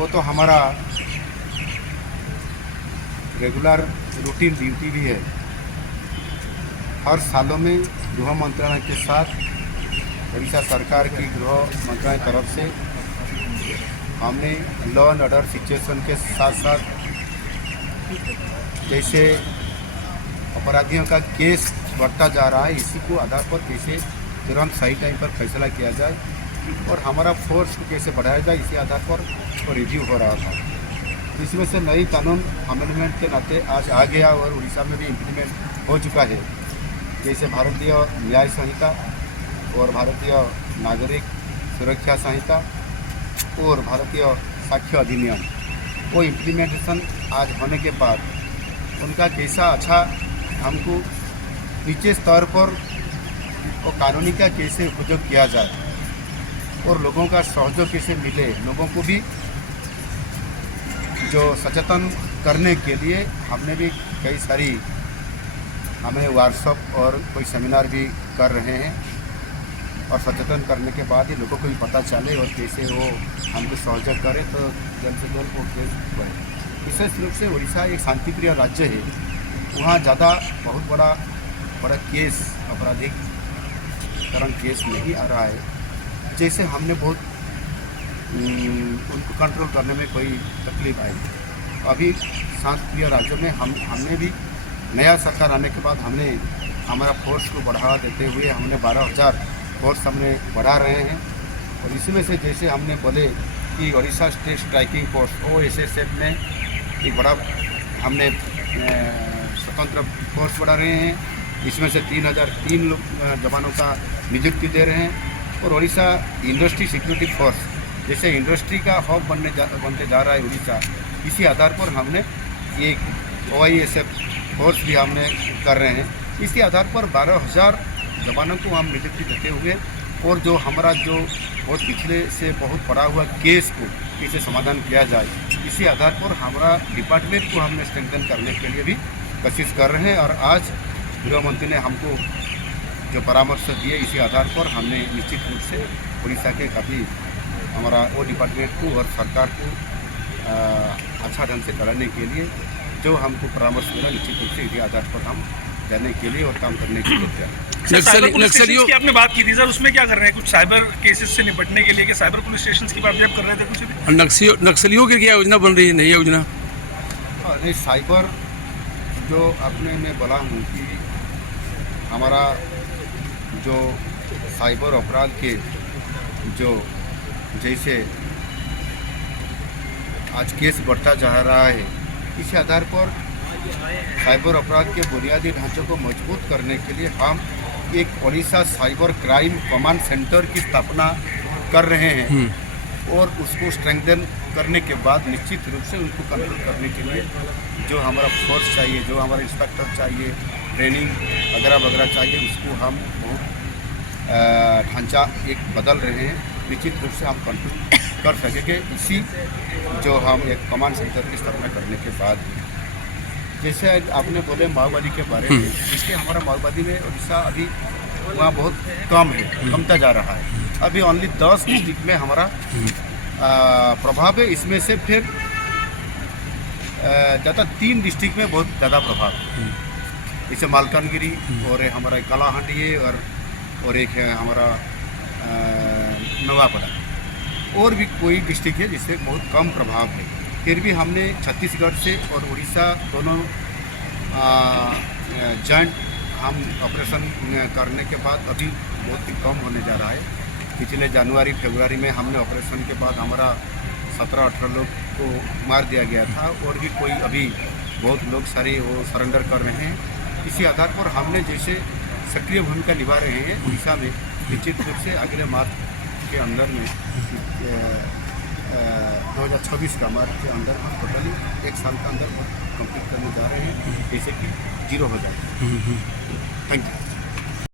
वो तो हमारा रेगुलर रूटीन ड्यूटी भी है। हर सालों में गृह मंत्रालय के साथ उड़ीसा सरकार की गृह मंत्रालय तरफ से हमने लॉ एंड ऑर्डर सिचुएशन के साथ साथ जैसे अपराधियों का केस बढ़ता जा रहा है, इसी को आधार पर कैसे तुरंत सही टाइम पर फैसला किया जाए और हमारा फोर्स को कैसे बढ़ाया जाए, इसी आधार पर रिव्यू हो रहा था। इसमें से नई कानून अमेंडमेंट के नाते आज आ गया और उड़ीसा में भी इम्प्लीमेंट हो चुका है। जैसे भारतीय न्याय संहिता और भारतीय नागरिक सुरक्षा संहिता और भारतीय साक्ष्य अधिनियम, वो इम्प्लीमेंटेशन आज होने के बाद उनका कैसा अच्छा हमको नीचे स्तर पर वो कानूनी का कैसे उपयोग किया जाए और लोगों का सहयोग कैसे मिले, लोगों को भी जो सचेतन करने के लिए हमने भी कई सारी हमें वर्कशॉप और कोई सेमिनार भी कर रहे हैं और सचेतन करने के बाद ही लोगों को भी पता चले और कैसे वो हमको सहयोग करें तो जल्द से जल्द वो केस बढ़े। विशेष रूप से उड़ीसा एक शांतिप्रिय राज्य है, वहाँ ज़्यादा बहुत बड़ा केस आपराधिकरण केस नहीं आ रहा है। जैसे हमने बहुत उनको कंट्रोल करने में कोई तकलीफ आई। अभी शांतिप्रिय राज्यों में हमने भी नया सरकार आने के बाद हमने हमारा फोर्स को बढ़ावा देते हुए हमने 12,000 फोर्स हमने बढ़ा रहे हैं और इसी में से जैसे हमने बोले कि Orissa state striking force OSSF में एक बड़ा हमने स्वतंत्र फोर्स बढ़ा रहे हैं। इसमें से 3,003 जवानों का नियुक्ति दे रहे हैं और उड़ीसा इंडस्ट्री सिक्योरिटी फोर्स जैसे इंडस्ट्री का हब बनते जा रहा है उड़ीसा, इसी आधार पर हमने ये OISF फोर्स भी हमने कर रहे हैं। इसी आधार पर 12,000 जवानों को हम नियुक्ति देते हुए और जो हमारा जो बहुत पिछले से बहुत बड़ा हुआ केस को कैसे समाधान किया जाए, इसी आधार पर हमारा डिपार्टमेंट को हमने स्ट्रेंथन करने के लिए भी कोशिश कर रहे हैं और आज गृह मंत्री ने हमको जो परामर्श दिए, इसी आधार पर हमने निश्चित रूप से उड़ीसा के काफ़ी हमारा वो डिपार्टमेंट को और सरकार को अच्छा ढंग से कराने के लिए जो हमको परामर्श मिला, निश्चित रूप से इसी आधार पर हम जाने के लिए और काम करने के लिए नक्सलियों की आपने बात की थी सर, उसमें क्या कर रहे हैं? कुछ साइबर केसेस से निपटने के लिए कि साइबर पुलिस स्टेशन की बात जब कर रहे थे कुछ नक्सलियों की क्या योजना बन रही है, नई योजना? नहीं, साइबर जो आपने मैं बोला हूँ कि हमारा जो साइबर अपराध के जो जैसे आज केस बढ़ता जा रहा है, इसी आधार पर साइबर अपराध के बुनियादी ढांचों को मजबूत करने के लिए हम एक Orissa cyber crime command centre की स्थापना कर रहे हैं और उसको स्ट्रेंथन करने के बाद निश्चित रूप से उनको कंट्रोल करने के लिए जो हमारा फोर्स चाहिए, जो हमारा इंस्पेक्टर चाहिए, ट्रेनिंग वगैरह चाहिए, उसको हम बहुत ढांचा एक बदल रहे हैं। निश्चित रूप से हम कंट्रोल कर सकेंगे इसी जो हम एक कमांड सेंटर की स्थापना करने के बाद। जैसे आपने बोले माओवादी के बारे में, इसके हमारा माओवादी में उड़ीसा अभी वहाँ बहुत कम है, कमता जा रहा है। अभी ओनली 10 डिस्ट्रिक्ट में हमारा प्रभाव है, इसमें से फिर ज़्यादा 3 डिस्ट्रिक्ट में बहुत ज़्यादा प्रभाव है, जैसे मालकानगिरी और हमारा कालाहांडी और एक है हमारा नवापड़ा, और भी कोई डिस्ट्रिक्ट है जिससे बहुत कम प्रभाव है। फिर भी हमने छत्तीसगढ़ से और उड़ीसा दोनों जॉइंट हम ऑपरेशन करने के बाद अभी बहुत ही कम होने जा रहा है। पिछले जनवरी-फरवरी में हमने ऑपरेशन के बाद हमारा 17-18 लोग को मार दिया गया था और भी कोई अभी बहुत लोग सारे वो सरेंडर कर रहे हैं। इसी आधार पर हमने जैसे सक्रिय भूमिका निभा रहे हैं उड़ीसा में, निश्चित रूप से अगले मार्च के अंदर में 2026 का मार्च के अंदर हम टोटली 1 साल के अंदर कंप्लीट करने जा रहे हैं, जैसे कि 0 हो जाए। Thank you.